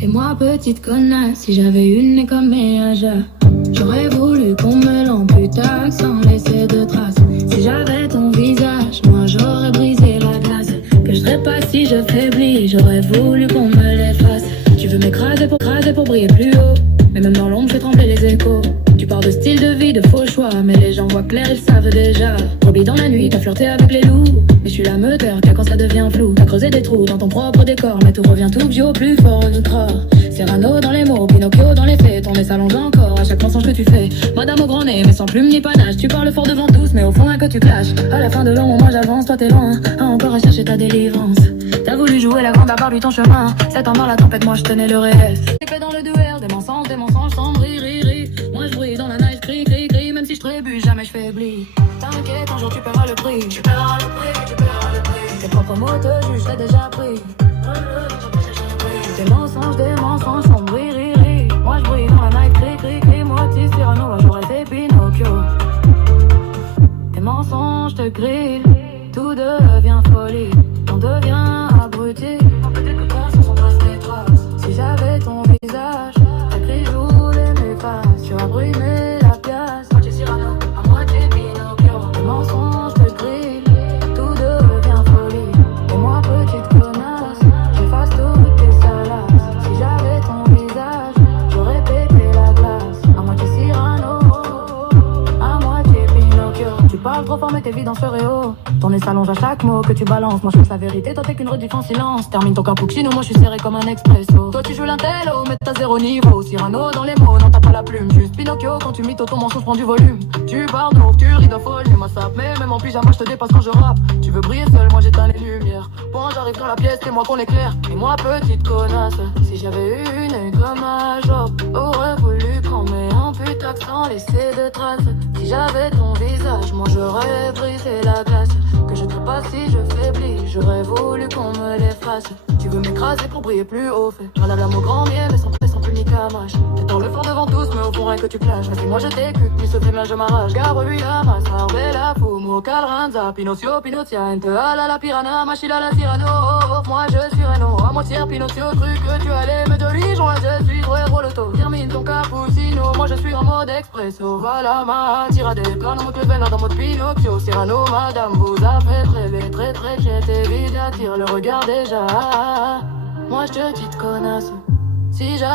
Et moi, petite connasse, si j'avais une nez comme Méaja, j'aurais voulu qu'on me l'amputaque sans laisser de traces. Si j'avais ton visage, moi j'aurais brisé la glace. Que je serais pas si je faiblis, j'aurais voulu qu'on me l'efface. Tu veux m'écraser pour briller plus haut, mais même dans l'ombre, je fais trembler les échos. Tu parles de style de vie, de faux choix, mais les gens voient clair, ils savent déjà. Brebis dans la nuit, t'as flirté avec les loups, mais je suis la meuteur, car quand ça devient flou, t'as creusé des trous dans ton propre décor, mais tout revient tout bio, plus fort que rare. Cyrano dans les mots, Pinocchio dans les faits, ton nez s'allonge encore à chaque mensonge que tu fais. Madame au grand nez, mais sans plume ni panache, tu parles fort devant tous, mais au fond que tu clashes. À la fin de long, moi j'avance, toi t'es loin, encore à chercher ta délivrance. T'as voulu jouer la grande à Barbie ton chemin, c'est en la tempête, moi je tenais le réel. Épée dans le duel, des mensonges sans rire. Moi je brille dans la neige, crie, même si je trébuche, jamais je faiblis. T'inquiète, un jour tu paieras le prix. Tu paieras le prix. Tes propres mots te jugent, j'ai déjà pris. Des mensonges sans rire. Moi je brille dans la night, crie, moitié Cyrano, j'aurais été Pinocchio. Tes mensonges te grillent, tout devient folie, on devient abruti. Peut-être que ton son trace des traces. Si j'avais ton visage, ta crise joue les néfastes. Tu as brûlé la pièce, moitié Cyrano, à moitié Pinocchio. Tes mensonges te grillent, tout devient folie. Et moi petite connasse, j'efface toutes tes salaces. Si j'avais ton visage, j'aurais pété la glace. À moitié Cyrano, à moitié Pinocchio. Tu parles trop fort mais tes vidanges seraient haut. Ton nez s'allonge à chaque mot que tu balances. Moi je pense la vérité, toi t'es qu'une rediff en silence. Termine ton cappuccino, moi je suis serré comme un expresso. Toi tu joues l'intello, mais t'as zéro niveau. Cyrano dans les mots, non t'as pas la plume. Juste Pinocchio, quand tu mythes ton mensonge prend du volume. Tu parles donc, tu ris de folle, mais moi ça mais même en pyjama je te dépasse quand je rappe. Tu veux briller seul, moi j'éteins les lumières. Quand j'arrive dans la pièce, c'est moi qu'on éclaire. Et moi petite connasse, si j'avais eu une comme un job, aurais voulu qu'on m'ampute sans laisser de traces. Si j'avais ton visage, moi j'aurais brisé la glace. Que je ne serais pas si je faiblis, j'aurais voulu qu'on me l'efface. Tu veux m'écraser pour briller plus haut, fait mal à l'âme au grand miel, mais sans plus ni camache. T'es dans le fort devant tous, mais au fond rien que tu clashes. Mais si moi je t'écoute, ni ce fait bien je m'arrache. Gabriela, Massa, Bella, Fumo, Calranza, Pinocchio, Pinocchiante, Ala la piranha, Machila la Cyrano. Moi je suis Reno, à moitié Pinocchio, cru que tu allais me diriger, moi je suis trop l'auto. Termine ton cappuccino, moi je suis en mode expresso. Voilà ma tirade, plein de mots veine dans mode Pinocchio. Cyrano, madame, vous a fait rêver, très j'étais vide, attire le regard déjà. Moi je te petite connasse, si j'avais